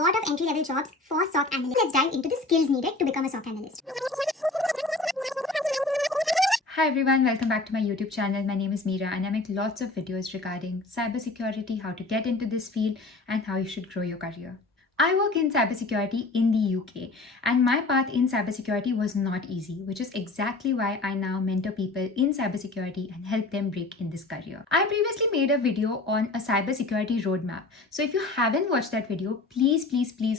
lot of entry-level jobs for SOC analysts. Let's dive into the skills needed to become a SOC analyst. Hi everyone, welcome back to my YouTube channel. My name is Meera and I make lots of videos regarding cybersecurity, how to get into this field and how you should grow your career. I work in cybersecurity in the UK and my path in cybersecurity was not easy, which is exactly why I now mentor people in cybersecurity and help them break in this career. I previously made a video on a cybersecurity roadmap. So if you haven't watched that video, please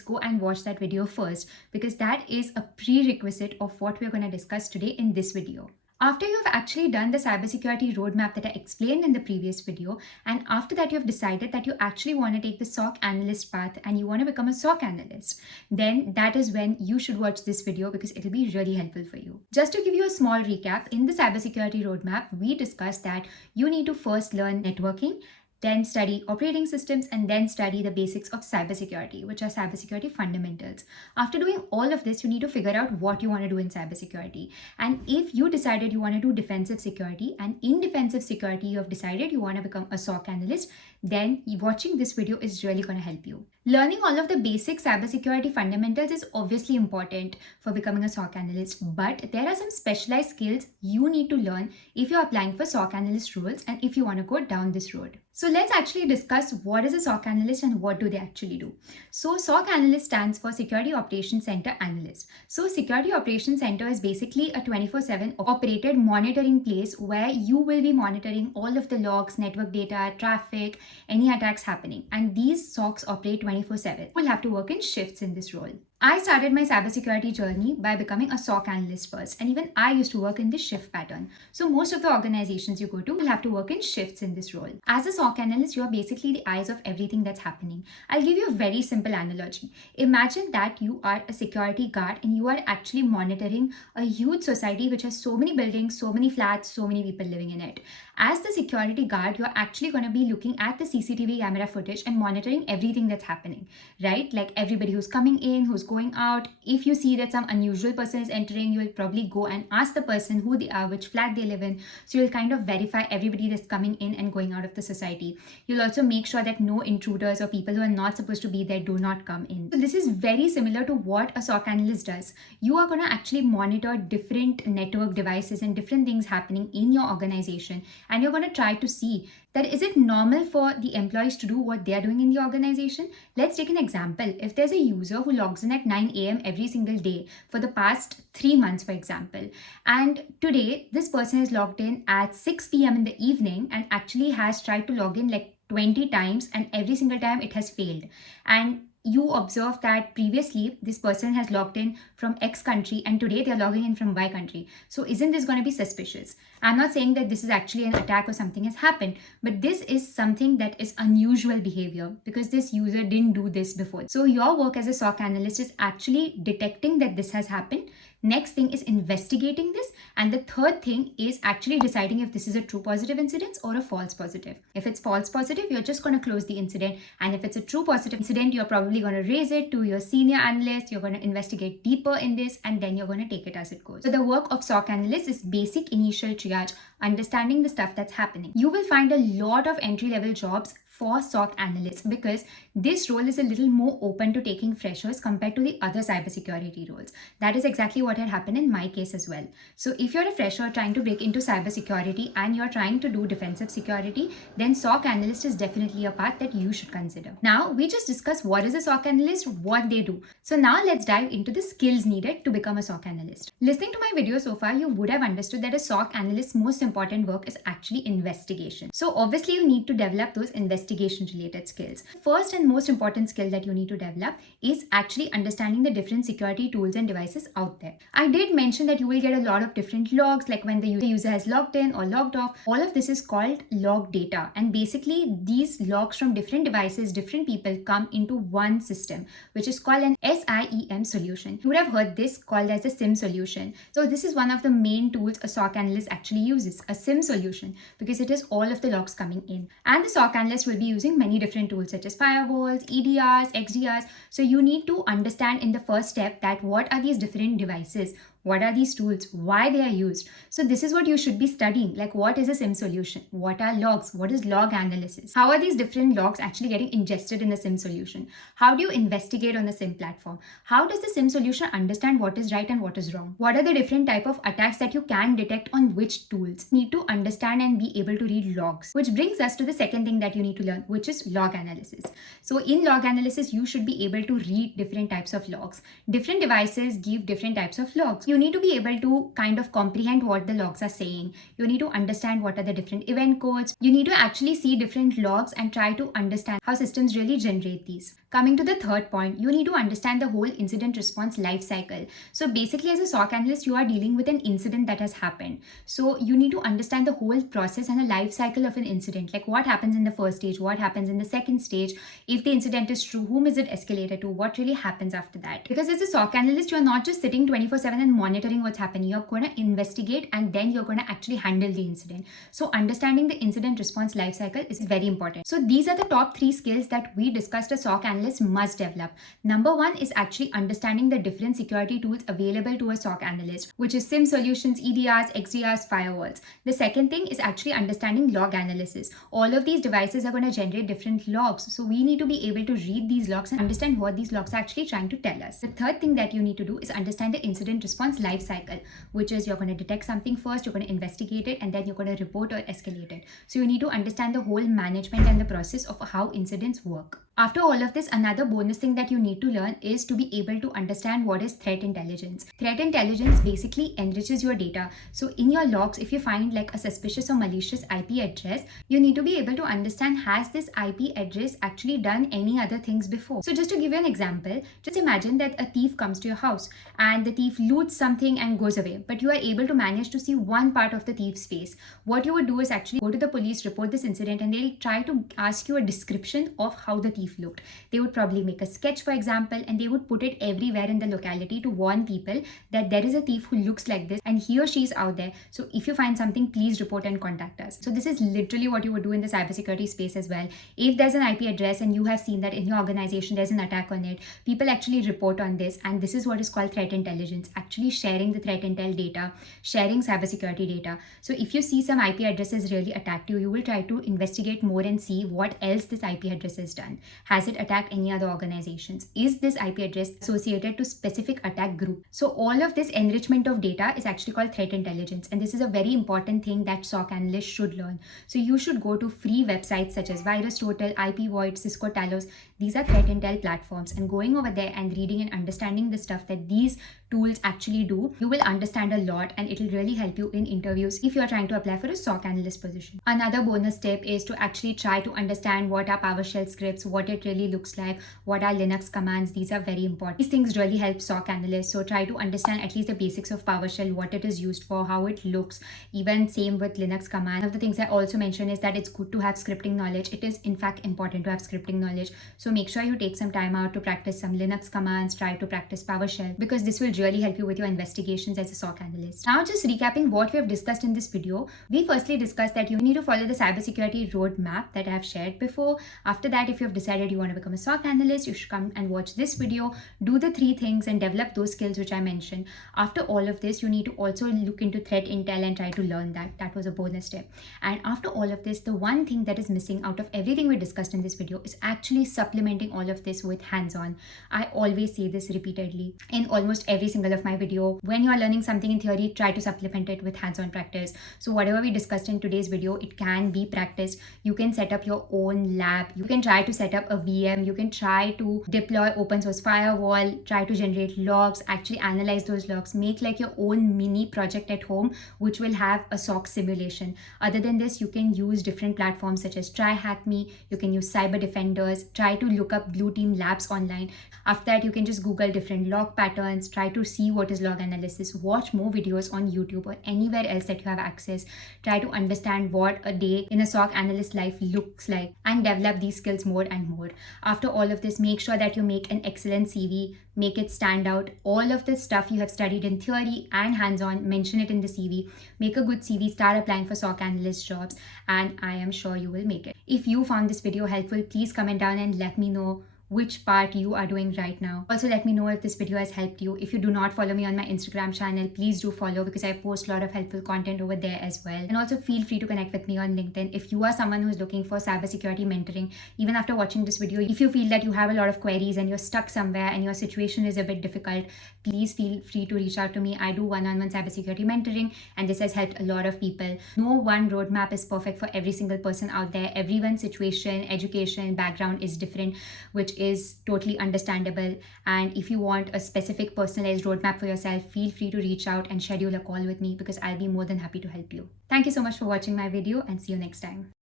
go and watch that video first because that is a prerequisite of what we're going to discuss today in this video. After you have actually done the cybersecurity roadmap that I explained in the previous video, and after that you have decided that you actually want to take the SOC analyst path and you want to become a SOC analyst, then that is when you should watch this video because it will be really helpful for you. Just to give you a small recap, in the cybersecurity roadmap, we discussed that you need to first learn networking, then study operating systems, and then study the basics of cybersecurity, which are cybersecurity fundamentals. After doing all of this, you need to figure out what you want to do in cybersecurity. And if you decided you want to do defensive security, and in defensive security you have decided you want to become a SOC analyst, then watching this video is really going to help you. Learning all of the basic cybersecurity fundamentals is obviously important for becoming a SOC analyst, but there are some specialized skills you need to learn if you're applying for SOC analyst roles and if you want to go down this road. So let's actually discuss what is a SOC analyst and what do they actually do. So SOC analyst stands for Security Operations Center Analyst. So Security Operations Center is basically a 24/7 operated monitoring place where you will be monitoring all of the logs, network data, traffic, any attacks happening. And these SOCs operate 24/7. You'll have to work in shifts in this role. I started my cybersecurity journey by becoming a SOC analyst first, and even I used to work in this shift pattern. So most of the organizations you go to will have to work in shifts in this role. As a SOC analyst, you are basically the eyes of everything that's happening. I'll give you a very simple analogy. Imagine that you are a security guard and you are actually monitoring a huge society which has so many buildings, so many flats, so many people living in it. As the security guard, you're actually going to be looking at the CCTV camera footage and monitoring everything that's happening, right? Like everybody who's coming in, who's going out. If you see that some unusual person is entering, you will probably go and ask the person who they are, which flat they live in. So you'll kind of verify everybody that's coming in and going out of the society. You'll also make sure that no intruders or people who are not supposed to be there do not come in. So this is very similar to what a SOC analyst does. You are going to actually monitor different network devices and different things happening in your organization, and you're going to try to see that is it normal for the employees to do what they are doing in the organization. Let's take an example. If there's a user who logs in at 9 a.m. every single day for the past 3 months, for example, and today this person is logged in at 6 p.m. in the evening and actually has tried to log in like 20 times and every single time it has failed, and you observe that previously this person has logged in from X country and today they are logging in from Y country. So isn't this going to be suspicious? I'm not saying that this is actually an attack or something has happened, but this is something that is unusual behavior because this user didn't do this before. So your work as a SOC analyst is actually detecting that this has happened. Next thing is investigating this, and the third thing is actually deciding if this is a true positive incident or a false positive. If it's false positive, you're just going to close the incident, and if it's a true positive incident, you're probably going to raise it to your senior analyst. You're going to investigate deeper in this, and then you're going to take it as it goes. So the work of SOC analyst is basic initial triage, understanding the stuff that's happening. You will find a lot of entry-level jobs for SOC analysts because this role is a little more open to taking freshers compared to the other cybersecurity roles. That is exactly what had happened in my case as well. So if you're a fresher trying to break into cybersecurity and you're trying to do defensive security, then SOC analyst is definitely a path that you should consider. Now, we just discussed what is a SOC analyst, what they do. So now let's dive into the skills needed to become a SOC analyst. Listening to my video so far, you would have understood that a SOC analyst's most important work is actually investigation. So obviously you need to develop those investigation related skills. First and most important skill that you need to develop is actually understanding the different security tools and devices out there. I did mention that you will get a lot of different logs, like when the user has logged in or logged off. All of this is called log data, and basically these logs from different devices, different people come into one system, which is called an SIEM solution. You would have heard this called as a SIM solution. So this is one of the main tools a SOC analyst actually uses, a SIM solution, because it is all of the logs coming in. And the SOC analyst will be using many different tools such as firewalls, EDRs, XDRs. So you need to understand in the first step that what are these different devices, What are these tools? Why they are used? So this is what you should be studying. Like, what is a SIM solution? What are logs? What is log analysis? How are these different logs actually getting ingested in the SIM solution? How do you investigate on the SIM platform? How does the SIM solution understand what is right and what is wrong? What are the different type of attacks that you can detect on which tools? You need to understand and be able to read logs, which brings us to the second thing that you need to learn, which is log analysis. So in log analysis, you should be able to read different types of logs. Different devices give different types of logs. You need to be able to kind of comprehend what the logs are saying. You need to understand what are the different event codes. You need to actually see different logs and try to understand how systems really generate these. Coming to the third point, you need to understand the whole incident response life cycle. So basically, as a SOC analyst, you are dealing with an incident that has happened. So you need to understand the whole process and the life cycle of an incident, like what happens in the first stage, what happens in the second stage, if the incident is true, whom is it escalated to, what really happens after that. Because as a SOC analyst, you're not just sitting 24/7 and monitoring what's happening. You're going to investigate and then you're going to actually handle the incident. So understanding the incident response life cycle is very important. So these are the top 3 skills that we discussed a SOC analyst must develop. Number 1 is actually understanding the different security tools available to a SOC analyst, which is SIM solutions, EDRs, XDRs, firewalls. The second thing is actually understanding log analysis. All of these devices are going to generate different logs. So we need to be able to read these logs and understand what these logs are actually trying to tell us. The third thing that you need to do is understand the incident response life cycle, which is you're going to detect something first, you're going to investigate it, and then you're going to report or escalate it. So you need to understand the whole management and the process of how incidents work. After all of this, another bonus thing that you need to learn is to be able to understand what is threat intelligence. Threat intelligence basically enriches your data. So in your logs, if you find like a suspicious or malicious IP address, you need to be able to understand, has this IP address actually done any other things before? So just to give you an example, just imagine that a thief comes to your house and the thief loots something and goes away, but you are able to manage to see one part of the thief's face. What you would do is actually go to the police, report this incident, and they'll try to ask you a description of how the thief looked. They would probably make a sketch, for example, and they would put it everywhere in the locality to warn people that there is a thief who looks like this and he or she is out there. So if you find something, please report and contact us. So this is literally what you would do in the cybersecurity space as well. If there's an IP address and you have seen that in your organization there's an attack on it, people actually report on this, and this is what is called threat intelligence, actually sharing the threat intel data, sharing cybersecurity data. So if you see some IP addresses really attacked you, you will try to investigate more and see what else this IP address has done. Has it attacked any other organizations? Is this IP address associated to specific attack group? So all of this enrichment of data is actually called threat intelligence, and this is a very important thing that SOC analysts should learn. So you should go to free websites such as VirusTotal, IP Void, Cisco Talos. These are threat intel platforms, and going over there and reading and understanding the stuff that these tools actually do, you will understand a lot, and it will really help you in interviews if you are trying to apply for a SOC analyst position. Another bonus tip is to actually try to understand what are PowerShell scripts, what it really looks like, what are Linux commands. These are very important. These things really help SOC analysts. So try to understand at least the basics of PowerShell, what it is used for, how it looks. Even same with Linux command. One of the things I also mentioned is that it's good to have scripting knowledge. It is in fact important to have scripting knowledge. So make sure you take some time out to practice some Linux commands, try to practice PowerShell, because this will really help you with your investigations as a SOC analyst. Now just recapping what we have discussed in this video, we firstly discussed that you need to follow the cybersecurity roadmap that I have shared before. After that, if you have decided you want to become a SOC analyst, you should come and watch this video, do the 3 things and develop those skills which I mentioned. After all of this, you need to also look into threat intel and try to learn that. That was a bonus step. And after all of this, the one thing that is missing out of everything we discussed in this video is actually supplementing all of this with hands-on. I always say this repeatedly in almost every single of my video. When you are learning something in theory, try to supplement it with hands-on practice. So whatever we discussed in today's video, it can be practiced. You can set up your own lab. You can try to set up a VM. You can try to deploy open source firewall, try to generate logs, actually analyze those logs, make like your own mini project at home, which will have a SOC simulation. Other than this, you can use different platforms such as TryHackMe. You can use Cyber Defenders, try to look up Blue Team Labs online. After that, you can just Google different log patterns, try to see what is log analysis, watch more videos on YouTube or anywhere else that you have access. Try to understand what a day in a SOC analyst life looks like and develop these skills more and more. After all of this, make sure that you make an excellent CV, make it stand out. All of the stuff you have studied in theory and hands-on, mention it in the CV. Make a good CV, start applying for SOC analyst jobs, and I am sure you will make it. If you found this video helpful, please comment down and let me know which part you are doing right now. Also, let me know if this video has helped you. If you do not follow me on my Instagram channel, please do follow because I post a lot of helpful content over there as well. And also feel free to connect with me on LinkedIn if you are someone who's looking for cybersecurity mentoring. Even after watching this video, if you feel that you have a lot of queries and you're stuck somewhere and your situation is a bit difficult, please feel free to reach out to me. I do one-on-one cybersecurity mentoring, and this has helped a lot of people. No one roadmap is perfect for every single person out there. Everyone's situation, education, background is different, which is totally understandable. And if you want a specific personalized roadmap for yourself, feel free to reach out and schedule a call with me because I'll be more than happy to help you. Thank you so much for watching my video, and see you next time.